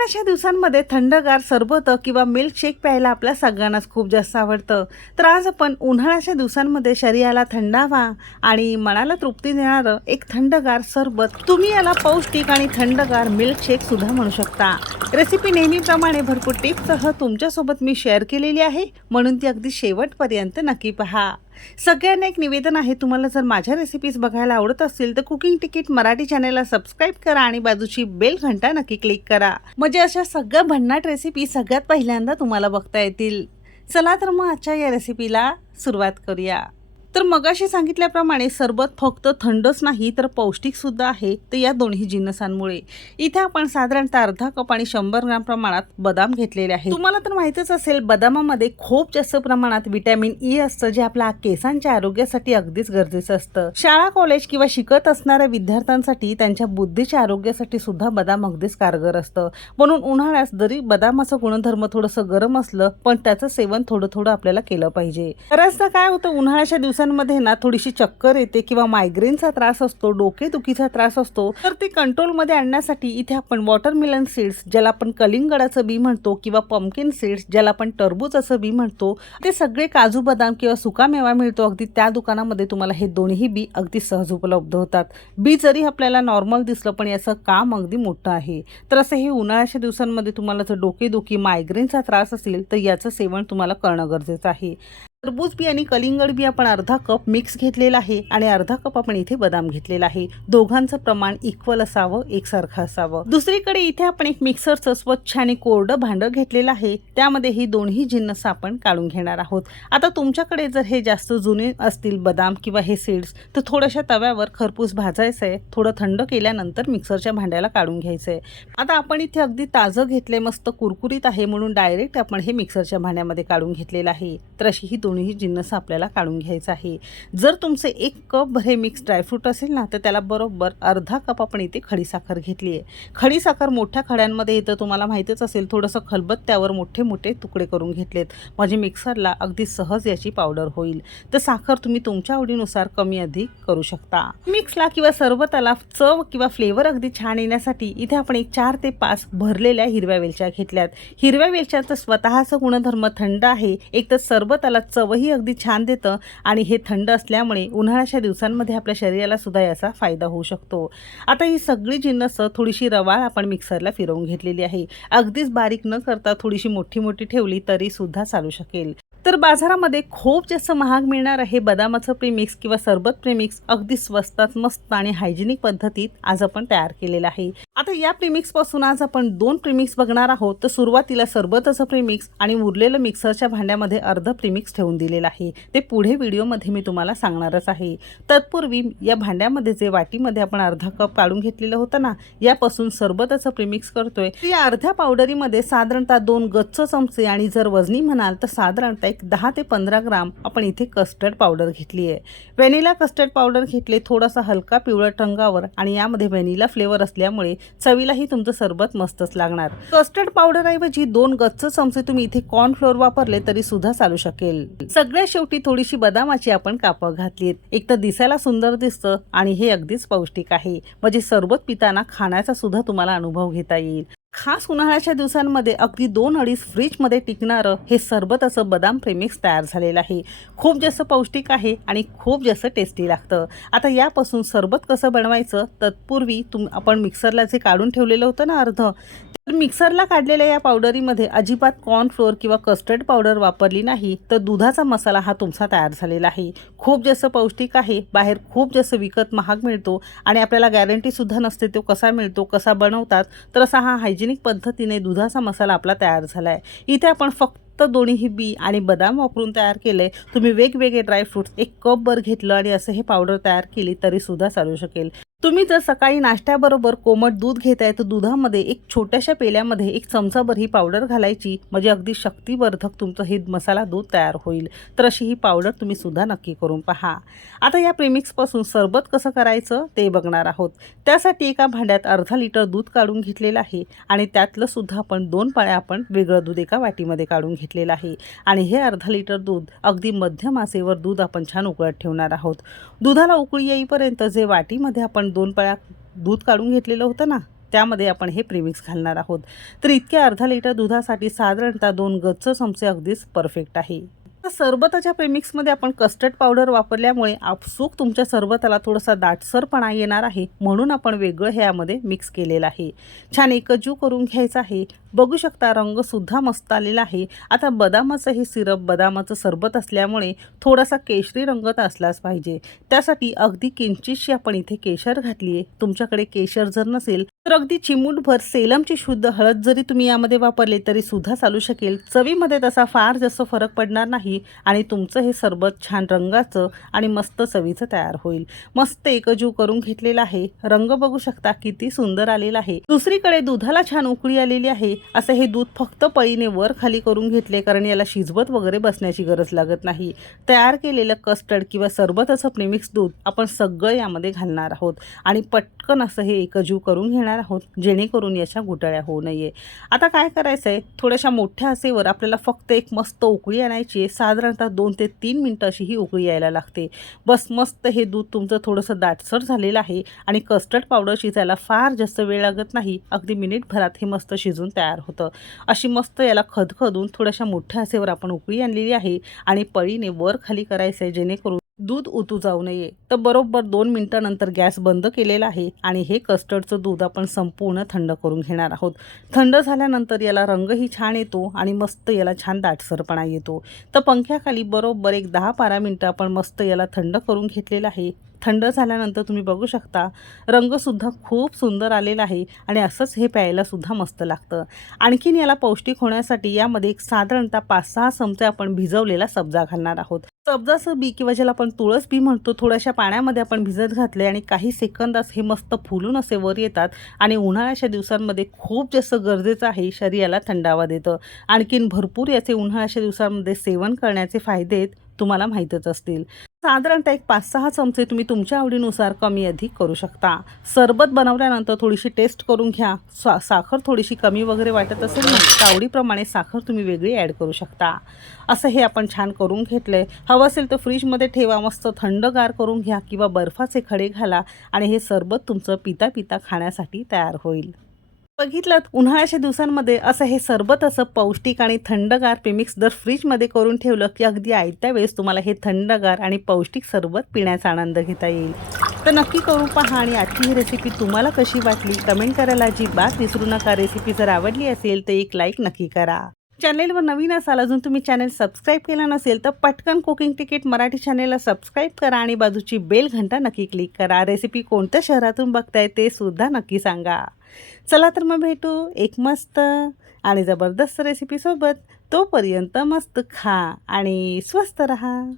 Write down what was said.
उन्हाळ्याच्या दिवसांमध्ये थंडगार सरबत किंवा मिल्कशेक प्यायला आपल्या सगळ्यांनाच खूप जास्त आवडतं. तर आज आपण उन्हाळ्याच्या दिवसांमध्ये शरीराला थंडावा आणि मनाला तृप्ती देणारं एक थंडगार सरबत तुम्ही याला पौष्टिक आणि थंडगार मिल्कशेक सुद्धा म्हणू शकता. रेसिपी नेहमीप्रमाणे भरपूर टिप्ससह तुमच्यासोबत मी शेअर केलेली आहे. म्हणून ती अगदी शेवटपर्यंत नक्की पहा. सगळ्यांना एक निवेदन आहे तुम्हाला जर माझ्या रेसिपीज बघायला आवडत असतील तर कुकिंग तिकीट मराठी चॅनलला सबस्क्राईब करा आणि बाजूची बेल घंटा नक्की क्लिक करा. म्हणजे अशा सगळ्या भन्नाट रेसिपी सगळ्यात पहिल्यांदा तुम्हाला बघता येतील. चला तर मग आजच्या या रेसिपीला सुरुवात करूया. तर मगाशी सांगितल्याप्रमाणे सरबत फक्त थंडच नाही तर पौष्टिक सुद्धा आहे तर या दोन्ही जिन्नसांमुळे इथे आपण साधारणतः अर्धा कप आणि शंभर ग्राम प्रमाणात बदाम घेतलेले आहे तुम्हाला तर माहितच असेल बदामामध्ये खूप जास्त प्रमाणात विटॅमिन ई असतं जे आपल्या केसांच्या आरोग्यासाठी अगदीच गरजेचं असतं. शाळा कॉलेज किंवा शिकत असणाऱ्या विद्यार्थ्यांसाठी त्यांच्या बुद्धीच्या आरोग्यासाठी सुद्धा बदाम अगदीच कारगर असतं. म्हणून उन्हाळ्यात जरी बदामाचं गुणधर्म थोडंसं गरम असलं पण त्याचं सेवन थोडं थोडं आपल्याला केलं पाहिजे. बऱ्याचदा काय होतं उन्हाळ्याच्या माणसांमध्ये ना थोडीशी चक्कर येते किंवा मायग्रेनचा त्रास असतो डोकेदुखीचा त्रास असतो तर ते कंट्रोलमध्ये आणण्यासाठी इथे आपण वॉटरमिलन सीड्स ज्याला आपण कलिंगडाचं बी म्हणतो किंवा पंपकिन सीड्स ज्याला आपण टरबूज असं बी म्हणतो ते सगळे काजू बदाम किंवा सुकामेवा मिळतो. अगदी त्या दुकानामध्ये तुम्हाला हे दोन्ही बी अगदी सहज उपलब्ध होतात. बी जरी आपल्याला नॉर्मल दिसलं पण याचं काम अगदी मोठं आहे. तर असं हे उन्हाळ्याच्या दिवसांमध्ये तुम्हाला जर डोकेदुखी मायग्रेनचा त्रास असेल तर याचं सेवन तुम्हाला करणं गरजेचं आहे. टरबूज बी आणि कलिंगड बी आपण अर्धा कप मिक्स घेतलेला आहे आणि अर्धा कप आपण इथे बदाम घेतलेला आहे. दोघांचं प्रमाण इक्वल असावं एकसारखं असावं. दुसरीकडे इथे आपण एक मिक्सरचं स्वच्छ आणि कोरडं भांडं घेतलेलं आहे. त्यामध्ये ही दोन्ही जिन्नस आपण काढून घेणार आहोत. आता तुमच्याकडे जर हे जास्त जुने असतील बदाम किंवा हे सीड्स तर थोड्याशा तव्यावर खरपूस भाजायचं आहे थोडं थंड केल्यानंतर मिक्सरच्या भांड्याला काढून घ्यायचं आहे आता आपण इथे अगदी ताजं घेतले मस्त कुरकुरीत आहे म्हणून डायरेक्ट आपण हे मिक्सरच्या भांड्यामध्ये काढून घेतलेलं आहे. तर अशी ही दोन्ही जिन्नस आपल्याला काढून घ्यायचं आहे. जर तुमचे एक कप हे मिक्स ड्रायफ्रूट असेल ना तर त्याला बरोबर अर्धा कप आपण इथे खडीसाखर घेतली आहे. खडीसाखर मोठ्या खड्यांमध्ये येतं तुम्हाला माहितीच असेल थोडंसं खलबत्त्यावर मोठे मोठे तुकडे करून घेतलेत. म्हणजे मिक्सरला अगदी सहज याची पावडर होईल. तर साखर तुम्ही तुमच्या आवडीनुसार कमी अधिक करू शकता. मिक्सला किंवा सरबताला चव किंवा फ्लेवर अगदी छान येण्यासाठी इथे आपण एक चार ते पाच भरलेल्या हिरव्या वेलच्या घेतल्यात. हिरव्या वेलच्याचं स्वतःचं गुणधर्म थंड आहे. एक तर सरबताला चवही अगदी छान देतं आणि हे थंड असल्यामुळे उन्हाळ्याच्या दिवसांमध्ये आपल्या शरीराला सुद्धा याचा फायदा होऊ शकतो. आता ही सगळी जिन्नस थोडीशी रवाळ आपण मिक्सरला फिरवून घेतलेली आहे. अगदीच बारीक न करता थोडीशी मोठी मोठी ठेवली तरी सुद्धा चालू शकेल. तर बाजारामध्ये खूप जास्त महाग मिळणार आहे बदामाचं प्रीमिक्स किंवा सरबत प्रीमिक्स अगदी स्वस्तात मस्त आणि हायजेनिक पद्धतीत आज आपण तयार केलेलं आहे. आता या प्रीमिक्सपासून आज आपण दोन प्रीमिक्स बघणार आहोत. तर सुरुवातीला सरबताचं प्रीमिक्स आणि उरलेलं मिक्सरच्या भांड्यामध्ये अर्ध प्रीमिक्स ठेवून दिलेलं आहे. ते पुढे व्हिडिओमध्ये मी तुम्हाला सांगणारच आहे. तत्पूर्वी या भांड्यामध्ये जे वाटीमध्ये आपण अर्धा कप काढून घेतलेलं होतं ना यापासून सरबताचं प्रीमिक्स करतोय. या अर्ध्या पावडरीमध्ये साधारणतः दोन गच्च चमचे आणि जर वजनी म्हणाल तर साधारणतः एक दहा ते पंधरा ग्राम आपण इथे कस्टर्ड पावडर घेतली आहे. व्हॅनिला कस्टर्ड पावडर घेतले थोडासा हलका पिवळट रंगावर आणि यामध्ये व्हॅनिला फ्लेवर असल्यामुळे चवीलाही तुमचं सरबत मस्तच लागणार. कस्टर्ड पावडर ऐवजी दोन गच्च चमचे तुम्ही इथे कॉर्नफ्लोअर वापरले तरी सुद्धा चालू शकेल. सगळ्या शेवटी थोडीशी बदामाची आपण कापं घातलीत एक तर दिसायला सुंदर दिसतं आणि हे अगदीच पौष्टिक आहे. म्हणजे सरबत पिताना खाण्याचा सुद्धा तुम्हाला अनुभव घेता येईल. खास उन्हाळ्याच्या दिवसांमध्ये अगदी दोन अडीच फ्रीजमध्ये टिकणारं हे सरबत असं बदाम प्रेमिक्स तयार झालेलं आहे. खूप जास्त पौष्टिक आहे आणि खूप जास्त टेस्टी लागतं. आता यापासून सरबत कसं बनवायचं? तत्पूर्वी तुम आपण मिक्सरला जे काढून ठेवलेलं होतं ना अर्ध तर मिक्सरला काढलेल्या या पावडरीमध्ये अजिबात कॉर्नफ्लोअर किंवा कस्टर्ड पावडर वापरली नाही तर दुधाचा मसाला हा तुमचा तयार झालेला आहे. खूप जास्त पौष्टिक आहे बाहेर खूप जास्त विकत महाग मिळतो आणि आपल्याला गॅरंटीसुद्धा नसते तो कसा मिळतो कसा बनवतात तर असा हा हायजेनिक पद्धतीने दुधाचा मसाला आपला तयार झाला आहे इथे आपण फक्त दोन्हीही बी आणि बदाम वापरून तयार केले. तुम्ही वेगवेगळे ड्रायफ्रुट्स एक कपभर घेतलं आणि असं हे पावडर तयार केली तरी सुद्धा चालू शकेल. तुम्ही जर सकाळी नाश्त्याबरोबर कोमट दूध घेताय तर दुधामध्ये एक छोट्याशा पेल्यामध्ये एक चमचाभर ही पावडर घालायची. म्हणजे अगदी शक्तिवर्धक तुमचं हे मसाला दूध तयार होईल. तर अशी ही पावडर तुम्ही सुद्धा नक्की करून पहा. आता या प्रेमिक्सपासून सरबत कसं करायचं ते बघणार आहोत. त्यासाठी एका भांड्यात अर्धा लिटर दूध काढून घेतलेलं आहे आणि त्यातलं सुद्धा आपण दोन पाळ्या आपण वेगळं दूध एका वाटीमध्ये काढून घेतलेलं आहे. आणि हे अर्धा लिटर दूध अगदी मध्यम आसेवर दूध आपण छान उकळत ठेवणार आहोत. दुधाला उकळी येईपर्यंत जे वाटीमध्ये आपण दोन पळ्या दूध काढून घेतलेलं होतं ना त्यामध्ये आपण हे प्रेमिक्स घालणार आहोत. तर इतक्या अर्धा लिटर दुधासाठी साधारणतः दोन गच्च चमचे अगदीच परफेक्ट आहे. तर सरबताच्या प्रेमिक्समध्ये आपण कस्टर्ड पावडर वापरल्यामुळे आपसूक तुमच्या सरबताला थोडासा दाटसरपणा येणार आहे म्हणून आपण वेगळं ह्यामध्ये मिक्स केलेलं आहे. छान एकजीव करून घ्यायचं आहे. बघू शकता रंगसुद्धा मस्त आलेला आहे. आता बदामाचं हे सिरप बदामाचं सरबत असल्यामुळे थोडासा केशरी रंगत असलाच पाहिजे. त्यासाठी अगदी किंचितशी आपण इथे केशर घातली आहे तुमच्याकडे केशर जर नसेल तर अगदी चिमूटभर सेलमची शुद्ध हळद जरी तुम्ही यामध्ये वापरले तरी सुद्धा चालू शकेल. चवीमध्ये तसा फार जास्त फरक पडणार नाही आणि तुमचं हे सरबत छान रंगाचं आणि मस्त चवीचं तयार होईल. मस्त एकजीव करून घेतलेला आहे. रंग बघू शकता किती सुंदर आलेला आहे. दुसरीकडे दुधाला छान उकळी आलेली आहे. असं हे दूध फक्त पळीने वर खाली करून घेतले कारण याला शिजवत वगैरे बसण्याची गरज लागत नाही. तयार केलेलं कस्टर्ड किंवा सरबत असं प्रेमिक्स दूध आपण सगळं यामध्ये घालणार आहोत. आणि पटकन असं हे एकजीव करून घेणार आहोत जेणेकरून याच्या गुटाळ्या होऊ नये. आता काय करायचं आहे थोड्याशा मोठ्या आसेवर आपल्याला फक्त एक मस्त उकळी आणायची आहे. साधारणतः दोन ते तीन मिनटं अशी ही उकळी यायला लागते. बस मस्त हे दूध तुमचं थोडंसं दाटसर झालेलं आहे आणि कस्टर्ड पावडर शिजायला फार जास्त वेळ लागत नाही. अगदी मिनिटभरात हे मस्त शिजून तयार होतं. अशी मस्त याला खदखदून थोड्याशा मोठ्या आसेवर आपण उकळी आणलेली आहे आणि पळीने वर खाली करायचं आहे जेणेकरून दूध उतू जाऊ नये. तर बरोबर दोन मिनटानंतर गॅस बंद केलेला आहे आणि हे कस्टर्डचं दूध आपण संपूर्ण थंड करून घेणार आहोत. थंड झाल्यानंतर याला रंगही छान येतो आणि मस्त याला छान दाटसरपणा येतो. तर पंख्याखाली बरोबर एक दहा बारा मिनटं आपण मस्त याला थंड करून घेतलेलं आहे. थंड झाल्यानंतर तुम्ही बघू शकता रंगसुद्धा खूप सुंदर आलेला आहे आणि असंच हे प्यायलासुद्धा मस्त लागतं. आणखीन याला पौष्टिक होण्यासाठी यामध्ये एक साधारणतः पाच सहा चमचे आपण भिजवलेला सब्जा घालणार आहोत. सब्जाचं बी किंवा ज्याला आपण तुळस बी म्हणतो थोड्याशा पाण्यामध्ये आपण भिजत घातले आणि काही सेकंदास हे मस्त फुलून असे वर येतात आणि उन्हाळ्याच्या दिवसांमध्ये खूप जास्त गरजेचं आहे शरीराला थंडावा देतं. आणखीन भरपूर याचे उन्हाळ्याच्या दिवसांमध्ये सेवन करण्याचे फायदे तुम्हाला माहीतच असतील. साधारणतः एक पाच सहा चमचे तुम्ही तुमच्या आवडीनुसार कमी अधिक करू शकता. सरबत बनवल्यानंतर थोडीशी टेस्ट करून घ्या. सा साखर थोडीशी कमी वगैरे वाटत असेल ना तर आवडीप्रमाणे साखर तुम्ही वेगळी ॲड करू शकता. असं हे आपण छान करून घेतलं आहे हवं असेल तर फ्रीजमध्ये ठेवा मस्त थंडगार करून घ्या किंवा बर्फाचे खडे घाला आणि हे सरबत तुमचं पिता पिता खाण्यासाठी तयार होईल. बघितलं उन्हाळ्याच्या दिवसांमध्ये असं हे सरबत असं पौष्टिक आणि थंडगार प्रिमिक्स जर फ्रीजमध्ये करून ठेवलं की अगदी आयत्या वेळेस तुम्हाला हे थंडगार आणि पौष्टिक सरबत पिण्याचा आनंद घेता येईल. तर नक्की करून पहा आणि आजची ही रेसिपी तुम्हाला कशी वाटली? कमेंट करायला अजिबात विसरू नका. रेसिपी जर आवडली असेल तर एक लाईक नक्की करा. चॅनेलवर नवीन असाल अजून तुम्ही चॅनेल सबस्क्राईब केला नसेल तर पटकन कुकिंग तिकीट मराठी चॅनेलला सबस्क्राईब करा आणि बाजूची बेल घंटा नक्की क्लिक करा. रेसिपी कोणत्या शहरातून बघताय ते सुद्धा नक्की सांगा. चला तर मग भेटू एक मस्त आणि जबरदस्त रेसिपीसोबत तोपर्यंत मस्त खा आणि स्वस्त रहा.